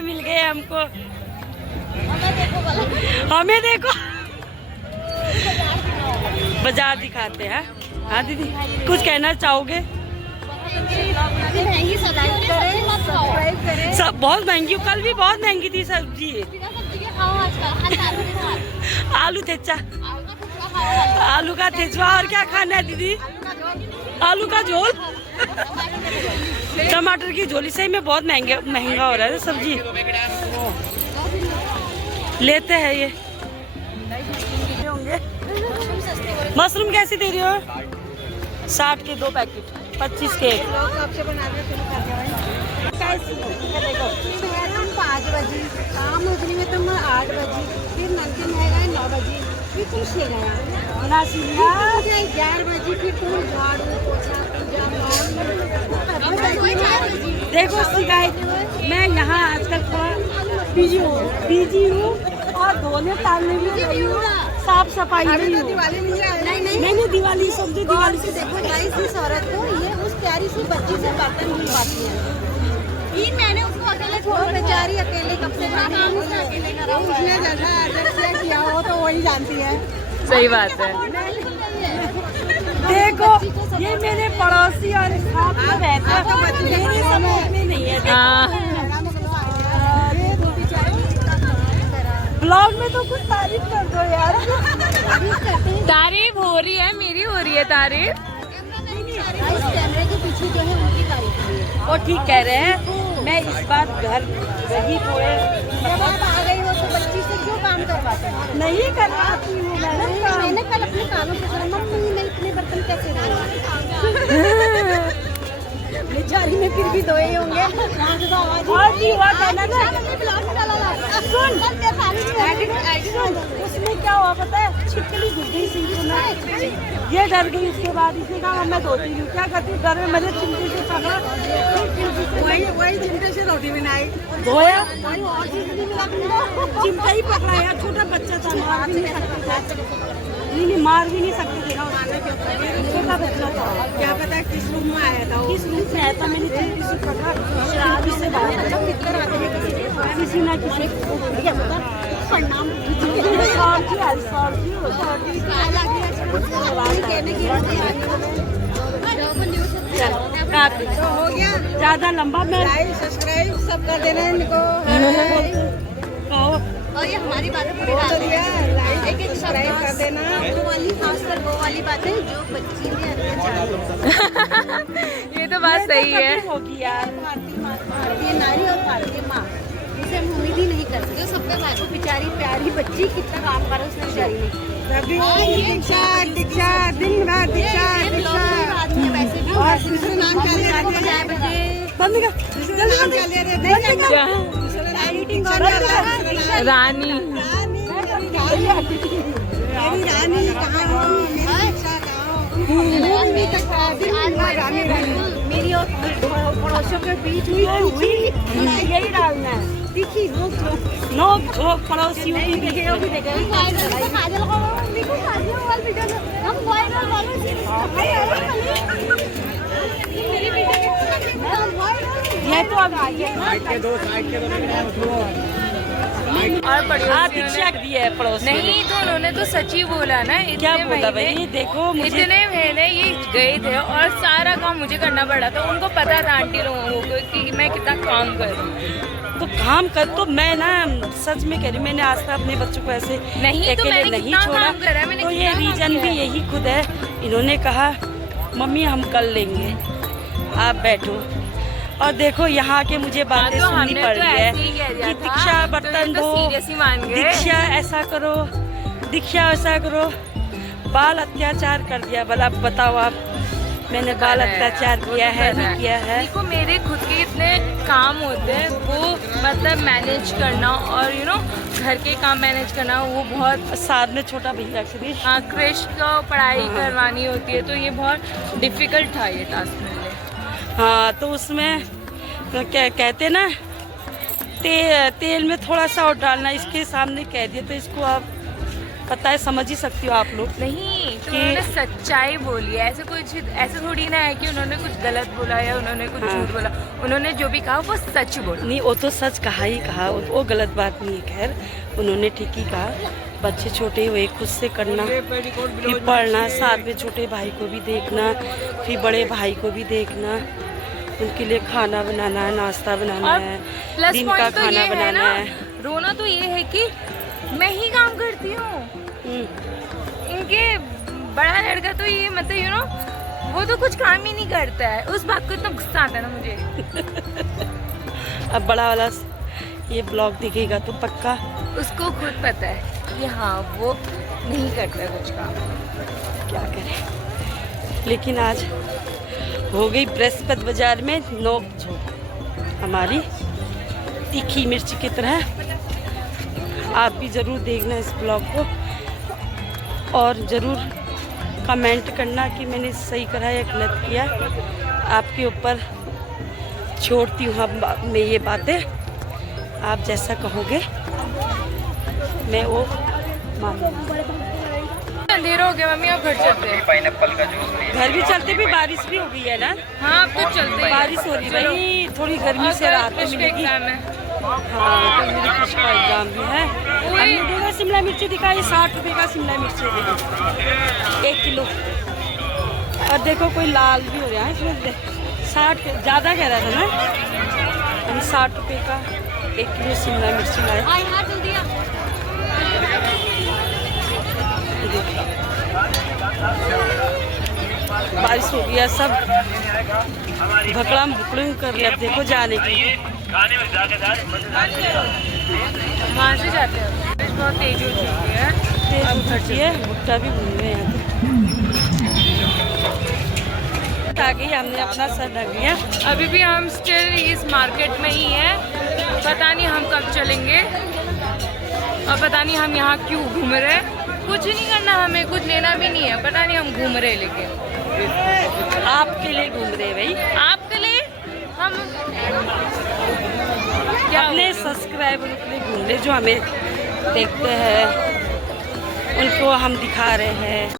मिल गए हमको। हमें देखो बाजार दिखाते हैं। हाँ दीदी कुछ कहना चाहोगे? सब बहुत महंगी, कल भी बहुत महंगी थी सब्जी। आलू थेचा, आलू का थेचवा। और क्या खाना है दीदी? आलू का झोल, टमाटर की झोली। सही में बहुत महंगा हो रहा है सब्जी। लेते हैं ये होंगे। मशरूम कैसे दे रही हो? 60 के 2 पैकेट, 25 के 1। 5 बजे शाम उतनी में तुम 8 बजे, फिर नमकीन है 9 बजे, फिर कुछ है 11 बजे, फिर तुम झाड़ू पोछा देखो शिकायत, मैं यहाँ आजकल थोड़ा बिजी हूँ और धोने तालने भी गई हूँ, साफ सफाई नहीं हूँ। नहीं दिवाली समझे, दिवाली से देखो इस औरत को ये उस प्यारी सी बच्ची से बर्तन धुलवाती है। मैंने उसको अकेले छोड़, बेचारी अकेले कब से काम अकेले करा, उसने जैसा किया हो तो वही जानती है। सही बात है। देखो ये मेरे पड़ोसी और साथ में रहते हैं, मेरे सपोर्ट में नहीं है। ब्लॉग में तो कुछ तारीफ कर दो यार। तारीफ हो रही है, मेरी हो रही है तारीफ। कैमरे के पीछे जो है उनकी तारीफ है। वो ठीक कह रहे हैं। मैं इस बार घर रही थोड़े, जब आप आ गई हो तो बच्ची से क्यों काम करवाते हैं? नहीं करवाती हूँ मैंने कल अपने कानों से सुना, मम्मी मैं इतने बर्तन कैसे धोऊं? बेचारी में फिर भी धोए होंगे। उसमें क्या हुआ पता है? छिपकली घुस गई सिंक में, ये डर गई। उसके बाद इसने कहा मैं धोती हूँ। क्या करती हूँ? डर में मैंने चिमटे से पकड़ा, वही चिमटे से रोटी बनाई, धोया, चिमटा ही पकड़ा यार। छोटा बच्चा था, मार भी नहीं सकते थे। नहीं मार भी नहीं सकते थे ना, छोटा बच्चा था। क्या पता किस रूम में आया था, किस रूम से आया था। मैंने चिमटे से पकड़ा, शराबी से बाहर किसी ना किसी प्रणाम हो गया। ज्यादा लंबा मैं लाइक सब्सक्राइब सब कर देना इनको। और ये हमारी बातें पूरी एक सब्सक्राइब कर देना। वो वाली खासकर वो वाली बातें जो बच्ची में ये तो बात सही है। होगी यार। भारतीय नारी और भारतीय माँ, जिसे हम उम्मीद ही नहीं कर सकते। सबका बात बेचारी प्यारी बच्ची कितना काम करा उसने बेचारी ने। दीक्षा दीक्षा दिन रात दीक्षा दीक्षा आदमी वैसे भी। और दूसरा नाम क्या ले रहे? बंद कर, दूसरा नाम क्या ले रहे? एडिटिंग कर रानी। मेरी रानी कहाँ हो? मेरी और पड़ोसियों के बीच हुई यही डालना है। दिखी नोक झोंक पड़ोसियों की वीडियो भी ये तो अब और पड़ोसियों दीक्षा दिए है पड़ोस नहीं तो उन्होंने तो सच ही बोला ना। क्या बोला भाई? देखो मुझे इतने महीने ये गए थे और सारा काम मुझे करना पड़ा था। उनको पता था आंटी लोगों को कि मैं कितना काम कर रही हूँ। तो काम कर, तो मैं ना सच में कह रही, मैंने आज तक अपने बच्चों को ऐसे नहीं तो अकेले नहीं छोड़ा। तो ये रीजन भी यही खुद है। इन्होंने कहा मम्मी हम कर लेंगे, आप बैठो। और देखो यहाँ के मुझे बातें सुननी पड़ रही है कि दीक्षा बर्तन धो, दीक्षा ऐसा करो, दीक्षा ऐसा करो। बाल अत्याचार कर दिया। भला बताओ आप, मैंने बाल अत्याचार किया है नहीं किया है? देखो मेरे खुद के इतने काम होते हैं, वो मतलब मैनेज करना और घर के काम मैनेज करना, वो बहुत। साथ में छोटा भैया श्री क्रिश को पढ़ाई करवानी होती है, तो ये बहुत डिफिकल्ट था ये टास्क मेरे लिए। हाँ तो उसमें तो क्या कहते ना, तेल में थोड़ा सा और डालना। इसके सामने कह दिया तो इसको आप पता है, समझ ही सकती हो आप लोग। नहीं तो कि- उन्होंने सच्चाई बोली है, ऐसे थोड़ी ना है कि उन्होंने कुछ गलत बोला या उन्होंने कुछ हाँ। झूठ बोला। उन्होंने जो भी कहा वो सच बोला। नहीं, वो तो सच कहा ही कहा, वो गलत बात नहीं है। खैर उन्होंने ठीक ही कहा, बच्चे छोटे हुए खुद से करना, फिर पढ़ना, साथ में छोटे भाई को भी देखना, फिर बड़े भाई को भी देखना, उनके लिए खाना बनाना है, नाश्ता बनाना और है, प्लस दिन का पॉइंट तो खाना ये है बनाना ना, है। रोना तो ये है कि मैं ही काम करती हूँ। इनके बड़ा लड़का तो ये मतलब यू नो वो तो कुछ काम ही नहीं करता है। उस बात को इतना गुस्सा आता है ना मुझे। अब बड़ा वाला ये ब्लॉग दिखेगा तो पक्का उसको खुद पता है कि हाँ वो नहीं करता है कुछ काम। क्या करें। लेकिन आज हो गई बृहस्पति बाजार में नोक झोंक हमारी, तीखी मिर्च की तरह। आप भी ज़रूर देखना इस ब्लॉग को और ज़रूर कमेंट करना कि मैंने सही करा या गलत किया। आपके ऊपर छोड़ती हूँ मैं ये बातें, आप जैसा कहोगे मैं वो मानूंगी। अंधेरा हो गया मम्मी, अब घर चलते हैं। घर भी चलते भी, बारिश भी हो गई है ना। हाँ अब तो चलते हैं। बारिश हो रही है भाई, थोड़ी गर्मी से राहत तो मिलेगी। एग्जाम है। हाँ कल मेरे कृष का एग्जाम भी है। हमने देखा शिमला मिर्ची दिखा, ये 60 रुपये का शिमला मिर्ची है 1 किलो। और देखो कोई लाल भी हो रहा है इसमें, 60 ज़्यादा कह रहा था ना, हम 60 रुपये का 1 किलो शिमला मिर्ची लाए। देखिए बारिश हो गया, सब भकड़म भुकड़म कर लिया। देखो जाने की वहाँ से जाते हैं। बारिश बहुत तेज हो चुकी है। तेज उठती है, भुट्टा भी भून रहे हैं। आ गई, हमने अपना सर ढक लिया। अभी भी हम स्टिल इस मार्केट में ही हैं। पता नहीं हम कब चलेंगे और पता नहीं हम यहाँ क्यों घूम रहे हैं। कुछ नहीं करना, हमें कुछ लेना भी नहीं है। पता नहीं हम घूम रहे, लेकिन आपके लिए घूम रहे भाई, आपके लिए हम क्या अपने सब्सक्राइबर के लिए घूम रहे जो हमें देखते हैं, उनको हम दिखा रहे हैं।